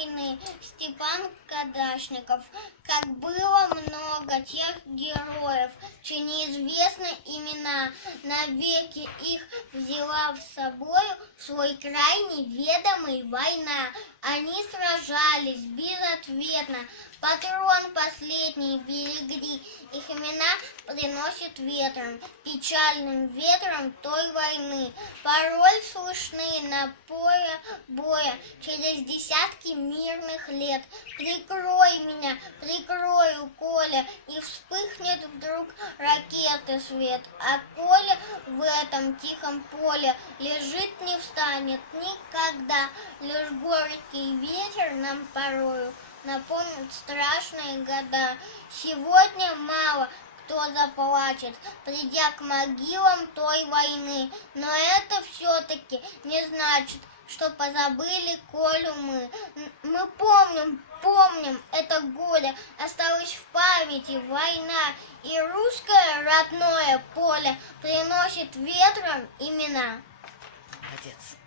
войны Степан Кадашников. Как было много тех героев, чьи неизвестны имена, навеки их взяла с собою в свой край неведомый война. Они сражались безответно, патрон последний берегли, их имена приносят ветром, печальным ветром той войны. Порой слышны на поле боя через десятки мирных лет. Прикрой меня, прикрою, Коля, и вспыхнет вдруг ракеты свет. А Коля в этом тихом поле лежит, не встанет никогда. Лишь горький ветер нам порою напомнит страшные года. Сегодня мало кто заплачет, придя к могилам той войны, но это все-таки не значит, что позабыли Колю мы. Мы помним это горе, осталось в памяти война, и русское родное поле приносит ветром имена. Молодец.